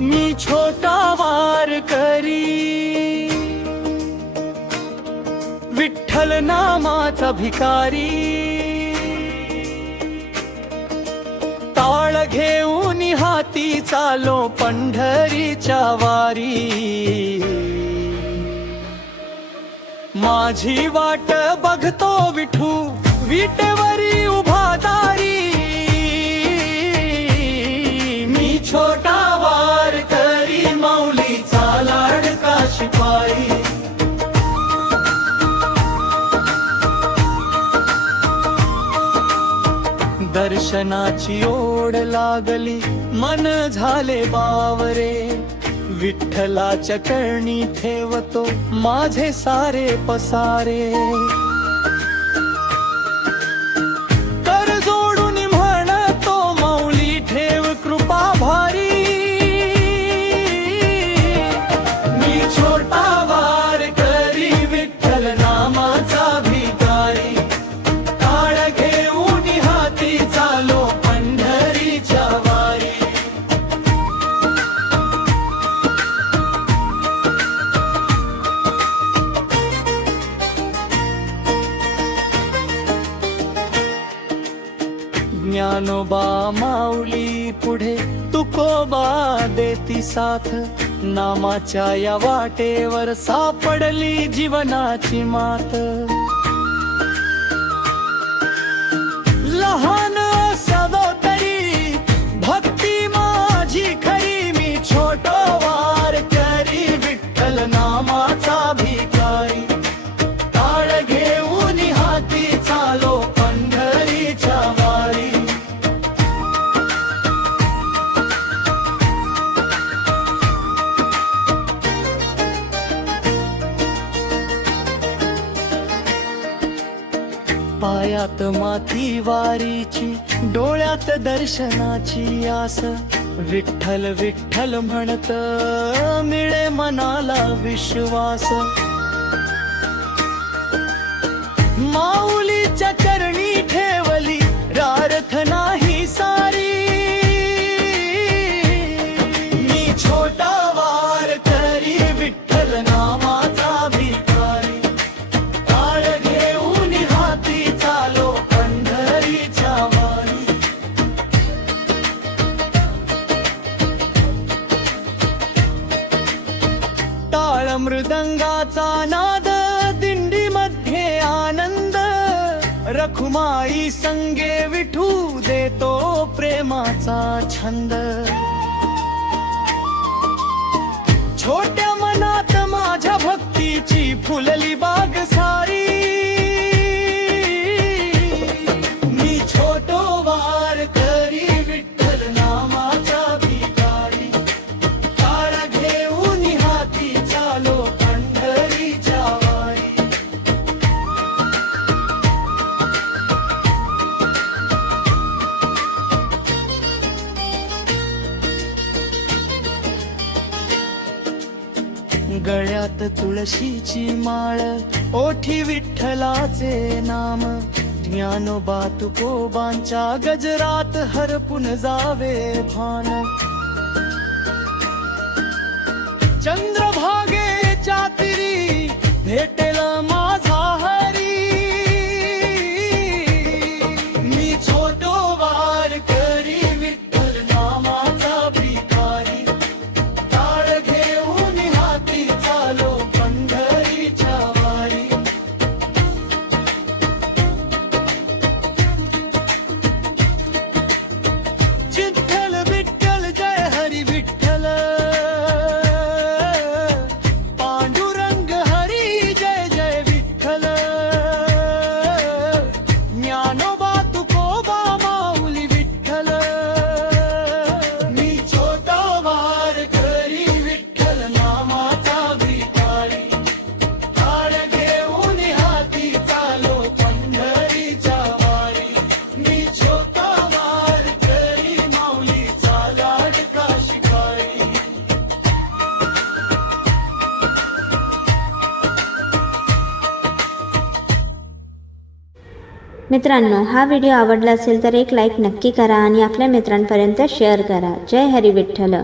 मी छोटा वारकरी, विठ्ठल नामाचा भिकारी, ताळ घेऊन हाती चालो पंढरीच्या वारी। माझी वाट बघतो विठू विटेवरी उभा दारी, मी छोटा वारकरी माऊलीचा लाडका शिपाई। दर्शनाची ओढ लागली मन झाले बावरे, विठ्ठलाच्या चरणी ठेवतो माझे सारे पसारे। कर जोडून म्हणतो माऊली ठेव कृपा भारी, मी छोटा वारकरी विठ्ठल नामाचा भिकारी, ताळ घेऊन हाती चालो पंढरीच्या वारी। ज्ञानोबा माऊली पुढे तुकोबा देती साथ, नामाच्या या वाटेवर सापडली जीवनाची मात। लहान असावो तरी भक्ती माझी खरी, मी छोटो वारकरी विठ्ठल नामाचा भिकारी, ताळ घेऊन हाती चालो पंढरीच्या वारी। पायात माती वारीची, डोळ्यात दर्शनाची आस, विठ्ठल विठ्ठल म्हणत मिळे मनाला विश्वास। माऊलीच्या चरणी ठेवली प्रार्थना ही सारी, मी छोटा वारकरी विठ्ठल नामाचा भिकारी, ताळ घेऊन हाती चालो पंढरीच्या वारी। टाळ मृदंगाचा नाद, दिंडीमध्ये आनंद, रखुमाई संगे विठू देतो प्रेमाचा छंद। छोट्या मनात माझ्या भक्तीची फुलली बाग सारी, मी छोटो वारकरी विठ्ठल नामाचा भिकारी, ताळ घेऊन हाती चालो पंढरीच्या वारी। गळ्यात तुळशीची माळ, ओठी विठ्ठलाचे नाम, ज्ञानोबा तुकोबांच्या गजरात हरपून जावे भान। चंद्रभागेच्या तिरी भेटेल माझा हरी, मी छोटो वारकरी विठ्ठल नामाचा भिकारी, ताळ घेऊन हाती चालो पंढरीच्या वारी। विठ्ठल विठ्ठल जय हरी विठ्ठल, पांडुरंग हरी जय जय विठ्ठल, ज्ञानोबा तुकोबा माऊली विठ्ठल, मी छोटा वारकरी विठ्ठल नामाचा भिकारी, ताळ घेऊन हाती चालो पंढरीच्या वारी। मी छोटा वारकरी माऊलीचा लाडका शिपाई। मित्रांनो, हा व्हिडिओ आवडला असेल तर एक लाईक नक्की करा आणि आपल्या मित्रांपर्यंत शेअर करा। जय हरी विठ्ठल।